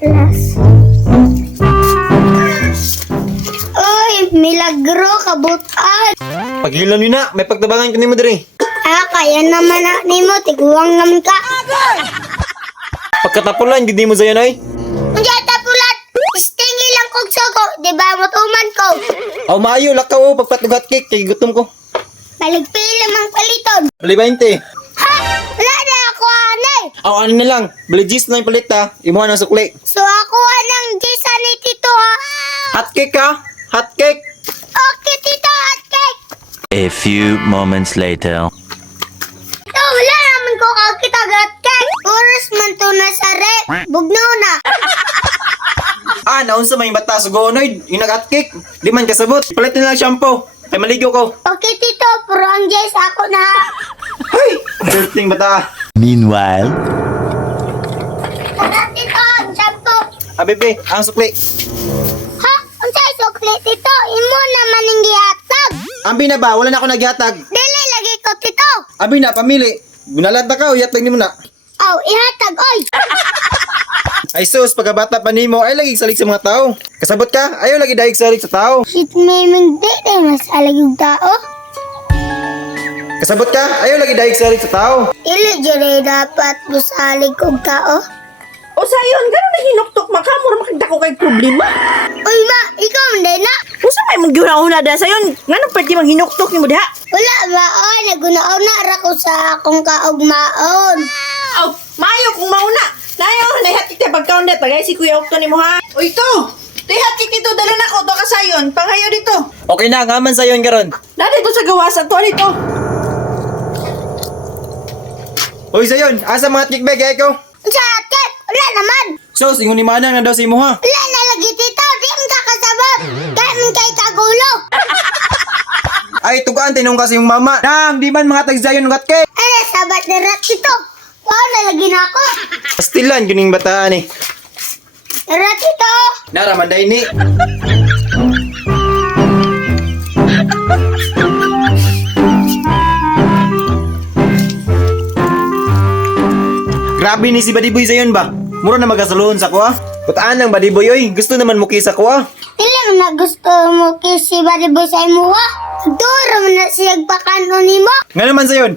Last. Oy, milagro kabutan. Paghilon yun na, may pagtabangan ko ni mo diri. Kaya naman na nimo tiguang ngam ka. Pagkatapulan, hindi mo sayo noy. Unsa ta pulat? Stingi lang kog sugo, di ba motuman ko? Aw maayo, lakaw o, pagpatugat cake, kay gutom ko. Baligpila mang paliton. Bali 20. Ha? Wala na ako anay. Aw ano na lang, bali gis na yung palit ha, imuha ng sukli. So ako anang gisa ni Tito ha. Hot cake ha? Hot cake. Okay Tito, hot cake. A few moments later. Tito, wala naman ko kakita hot cake. Oras man to na sa rep. Bugno na. Ah, naunsa may bata sugonoy, yung nag-hot cake. Di man kasabot, palit na lang shampoo. Ay maligo ko. Okay Tito, puro ang Jess ako na ha. Hay! Dirting bata. Meanwhile. Tara Tito, shampoo. Ah, bebe, ang sukli. Ha? Unsay sukli Tito? Imo naman ning gihatag. Ambi na ba? Wala na ako nagyatag. Dili lagi ko Tito. Abi na, pamili. Gunalad na ka, uyat lang ni mo na. Aw, ihatag oy. Ay sus, pagkabata pa nimo ay lagi salik sa mga tao. Kasabot ka, ayaw lagi dahig salik sa tao. Shit memeng di mas alagig tao. Kasabot ka, ayaw lagi dahig salik sa tao. Dili jud dapat musalig kog tao. O sayon, gano'n na hinuktok makamura makagdako kay problema. Uy ma, ikaw hindi na. Usa may magyuna-una da sayon, ngano pwede mang hinuktok ni mo diha? Wala ba oy, naguna-una ra ko sa akong kaugmaon. Aw, maayo kung mauna. Nayo, nahihatik tayo pagkaundat. Tagay si Kuya Okto ni mo ha. O ito, nahihatik dito, dala na ko. Ito ka sayon, panghayo dito. Okay na, ngaman sa yon karon. Dali ito sa gawasan to, dito. Uy, sa yon, asa mga tikbeg ay ko? Sa ket, wala naman. Sus, ingon ni manang na daw si mo ha. Wala na lagi tito, di ang kakasabot. Kaya min kay kagulo. Ay, tugaan tinong kasi yung mama. Nang, di man mga tagsayon ng cake. Ano, sabat ni rat tito. Wow, nalagi na ako. Pastilan, kuning bataan eh. Rat tito. Naramanday ni. Grabe ni si Badiboy sa yun ba? Mura na magasaluhon sa kuha. Kutaan ng Badiboy oy, gusto naman mo kisa kuha. Ilang na gusto mo kisi baliboy sa imuha. Duro mo na siyag pakanon ni mo. Nga naman sa yun?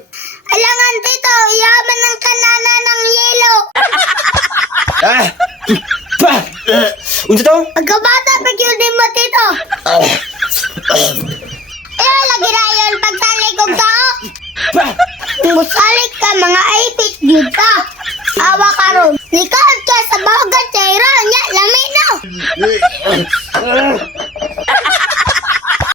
Alangan tito, yaman ng kanana ng yelo. Ah! Pa! Unsa to? Pagkabata pag yun din mo tito. Lagi na yun pagsalig kong tao. Pa! Musalig ka mga ipit yun ka. Awa ka ron. Likod ka sa bagat sa ira. Nya, lamay no.